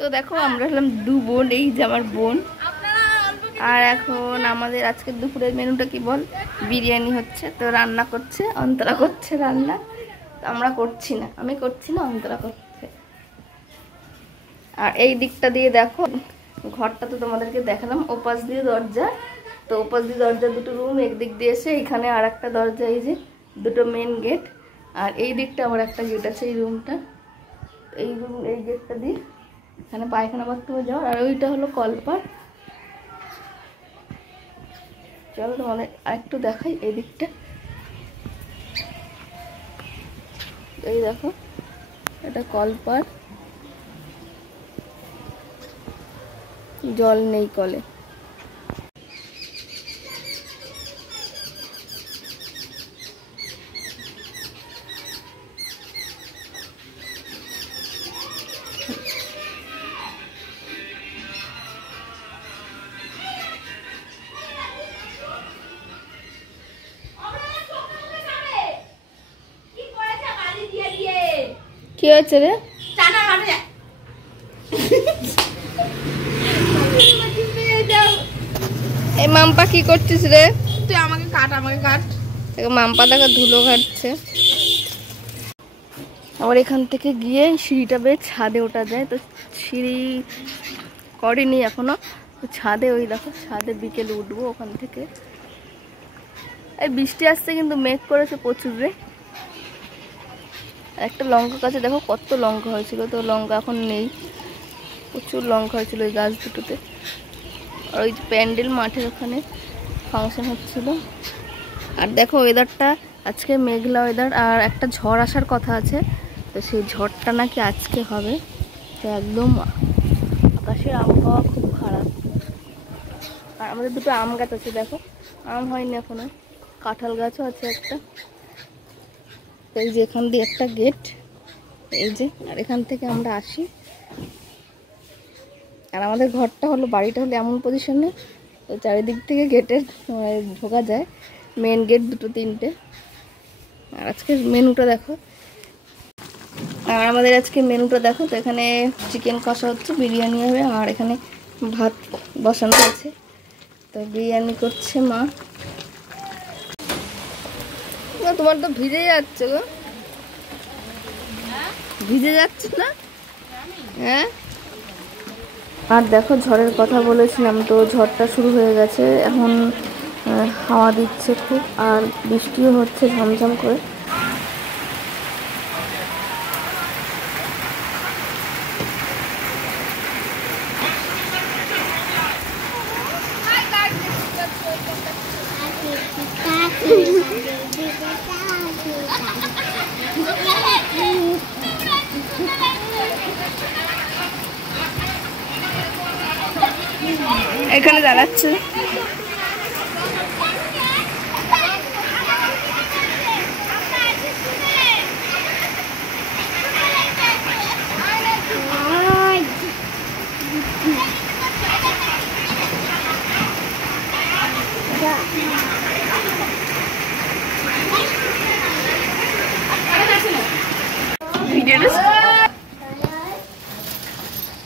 তো দেখো আমরা হলাম দু বোন, এই যে আমার বোন। আর এখন আমাদের আজকের দুপুরের মেনুটা কি বল, বিরিয়ানি হচ্ছে। তো রান্না করছে, অন্তরা করছে রান্না। আমরা করছি না, আমি করছি না, অন্তরা করছে। আর এই দিকটা দিয়ে দেখো, ঘরটা তো তোমাদেরকে দেখালাম, ওপাশ দিয়ে দরজা। তো ওপাশ দিয়ে দরজা দুটো রুম, একদিক দিয়ে এসে এখানে আর একটা দরজা, এই যে দুটো মেন গেট। আর এই দিকটা আবার একটা গেট আছে, এই রুমটা, এই রুম, এই গেটটা দিয়ে এখানে পায়খানা বাথরুমে যাওয়ার। আর ওইটা হলো কলপার। চলো তোমাদের আরেকটু দেখাই এই দিকটা। এই দেখো, এটা কলপার, জল নেই কলে। কি হয়েছে রে? এই মাম্পা কি করছিস রে? তুই আমাকে কাট, আমাকে কাট। মাম্পা দেখো ধুলো ঘাটছে। আবার এখান থেকে গিয়ে সিঁড়িটা বেয়ে ছাদে ওঠা যায়। তো সিঁড়ি করেনি এখনো, তো ছাদে, ওই দেখো ছাদে বিকেলে উঠবো ওখান থেকে। এই বৃষ্টি আসছে কিন্তু মেঘ করেছে প্রচুর রে। একটা লঙ্কা গাছে দেখো কত লঙ্কা হয়েছিল, তো লঙ্কা এখন নেই। প্রচুর লঙ্কা হয়েছিল ওই গাছ দুটোতে। আর ওই প্যান্ডেল মাঠের ওখানে ফাংশন হচ্ছিল। আর দেখো ওয়েদারটা আজকে মেঘলা ওয়েদার, আর একটা ঝড় আসার কথা আছে। তো সেই ঝড়টা নাকি আজকে হবে। তো একদম আকাশের আবহাওয়া খুব খারাপ। আর আমাদের দুটো আম গাছ আছে দেখো, আম হয়নি এখনো। কাঁঠাল গাছও আছে একটা। এই যে এখান দিয়ে একটা গেট, এই যে, আর এখান থেকে আমরা আসি। আর আমাদের ঘরটা হলো, বাড়িটা হলো এমন পজিশনে, তো চারিদিক থেকে গেটের ঢোকা যায়। মেন গেট দুটো তিনটে। আর আজকের মেনুটা দেখো, আর আমাদের আজকে মেনুটা দেখো। তো এখানে চিকেন কষা হচ্ছে, বিরিয়ানি হবে। আর এখানে ভাত বসানো আছে, তো বিরিয়ানি করছে মা। তোমার তো ভিজে যাচ্ছে গো, ভিজে যাচ্ছে না? হ্যাঁ। আর দেখো ঝড়ের কথা বলেছিলাম, তো ঝড়টা শুরু হয়ে গেছে এখন। হাওয়া দিচ্ছে খুব, আর বৃষ্টিও হচ্ছে ঝমঝম করে। এখানে দাঁড়াচ্ছে।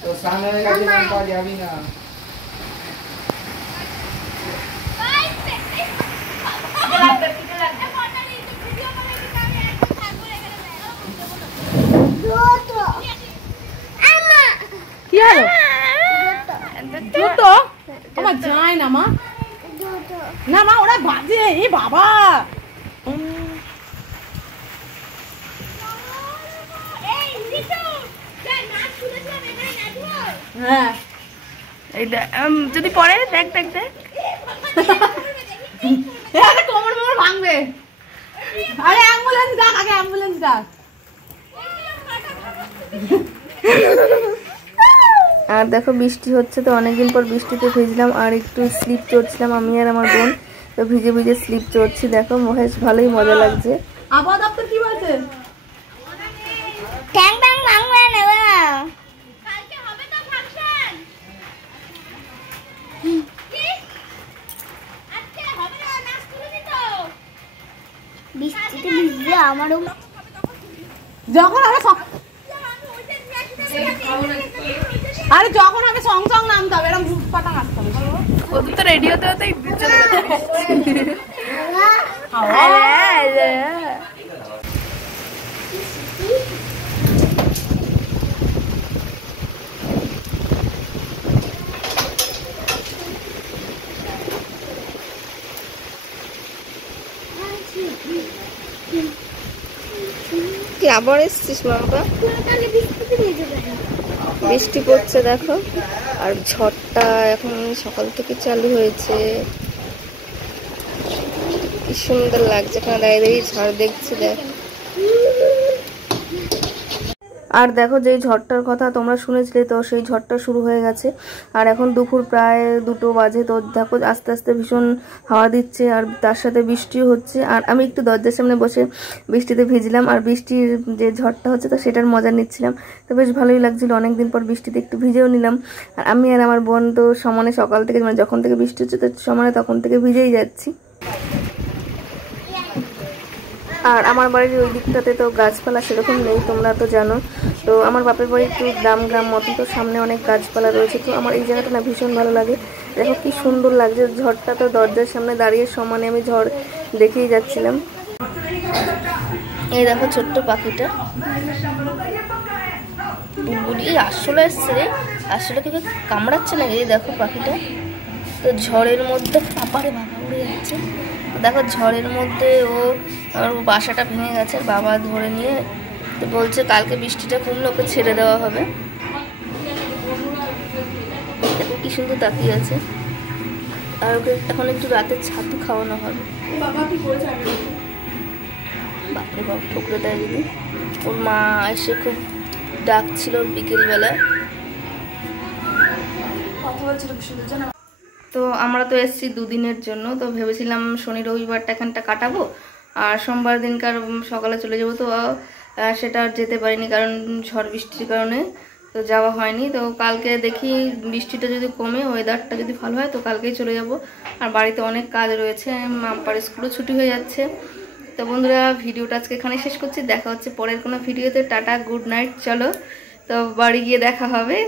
तो सामने वाला के नाम पर जाबी ना। কি হলো? জুতো আমার যায় না মা, না মা ওরা বাজে। এই বাবা, হ্যাঁ যদি পরে দেখ দেখ দেখ, কোমর মোমর ভাঙবে। আরে অ্যাম্বুলেন্স ডাক, আগে অ্যাম্বুলেন্স ডাক। আর দেখো বৃষ্টি হচ্ছে, তো অনেকদিন পর বৃষ্টিতে ভিজলাম। আর একটু স্লিপ চড়ছিলাম আমি আর আমার বোন, তো ভিজে ভিজে স্লিপ চড়ছি। দেখো মহেশ, ভালোই মজা লাগছে। আবহাওয়া দপ্তর কি বলছে? ট্যাং ট্যাং ভাঙবে নেবে না, কালকে হবে তো ফাংশন। কি আজকে হবে না, নাচ তুলে তো বৃষ্টিতে ভিজে আমারও। যখন আমরা আরে যখন হবে সং সং নামতে হবে, এরকম ভূত পাটা নাচতে হবে। ওদের তো রেডি হতে হতেই চলে গেছে। কি আবার এসছিস মাম্পা? বৃষ্টি পড়ছে দেখো, আর ঝড়টা এখন সকাল থেকে চালু হয়েছে। কি সুন্দর লাগছে, এখানে দাঁড়িয়ে দাঁড়িয়ে ঝড় দেখছি দেখ। আর দেখো যেই ঝড়টার কথা তোমরা শুনেছিলে, তো সেই ঝড়টা শুরু হয়ে গেছে। আর এখন দুপুর প্রায় 2টো বাজে। তো দেখো আস্তে আস্তে ভীষণ হাওয়া দিচ্ছে, আর তার সাথে বৃষ্টিও হচ্ছে। আর আমি একটু দরজার সামনে বসে বৃষ্টিতে ভিজলাম, আর বৃষ্টির যে ঝড়টা হচ্ছে তো সেটার মজা নিচ্ছিলাম। তো বেশ ভালোই লাগছিল, অনেকদিন পর বৃষ্টিতে একটু ভিজেও নিলাম। আর আমি আর আমার বোন তো সমানে সকাল থেকে, মানে যখন থেকে বৃষ্টি হচ্ছে তো সমানে তখন থেকে ভিজেই যাচ্ছি। আর আমার বাড়ির ওই দিকটাতে তো গাছপালা সেরকম নেই, তোমরা তো জানো। তো আমার বাপের বাড়ি একটু গ্রাম মতন, তো সামনে অনেক গাছপালা রয়েছে। তো আমার এই জায়গাটা না ভীষণ ভালো লাগে। দেখো কি সুন্দর লাগছে ঝড়টা, তো দরজার সামনে দাঁড়িয়ে সমানে আমি ঝড় দেখেই যাচ্ছিলাম। এই দেখো ছোট্ট পাখিটা বুলবুলি আসলে এসছে রে, আসলে কি কামড়াচ্ছে না? এই দেখো পাখিটা তো ঝড়ের মধ্যে বাবারে বাবা উড়ে যাচ্ছে। দেখো ঝড়ের মধ্যে ওর বাসাটা ভেঙে গেছে, বাবা ধরে নিয়ে তো বলছে কালকে বৃষ্টিটা কমলে ওকে ছেড়ে দেওয়া হবে। দেখো কি সুন্দর তাকিয়ে আছে। আর ওকে এখন একটু রাতের ছাতু খাওয়ানো হবে। বাপরে বাপ ঠুকরে দেয় দিদি। ওর মা এসে খুব ডাকছিল বিকেলবেলায়। তো আমরা তো এসেছি 2 দিনের জন্য। তো ভেবেছিলাম শনি রবিবারটা এখানটা কাটাবো, আর সোমবার দিনকার সকালে চলে যাবো। তো সেটা আর যেতে পারিনি, কারণ ঝড় বৃষ্টির কারণে তো যাওয়া হয়নি। তো কালকে দেখি বৃষ্টিটা যদি কমে, ওয়েদারটা যদি ভালো হয় তো কালকেই চলে যাব। আর বাড়িতে অনেক কাজ রয়েছে, মাম্পার স্কুলও ছুটি হয়ে যাচ্ছে। তো বন্ধুরা ভিডিওটা আজকে এখানে শেষ করছি, দেখা হচ্ছে পরের কোনো ভিডিওতে। টাটা, গুড নাইট, চলো তো বাড়ি গিয়ে দেখা হবে।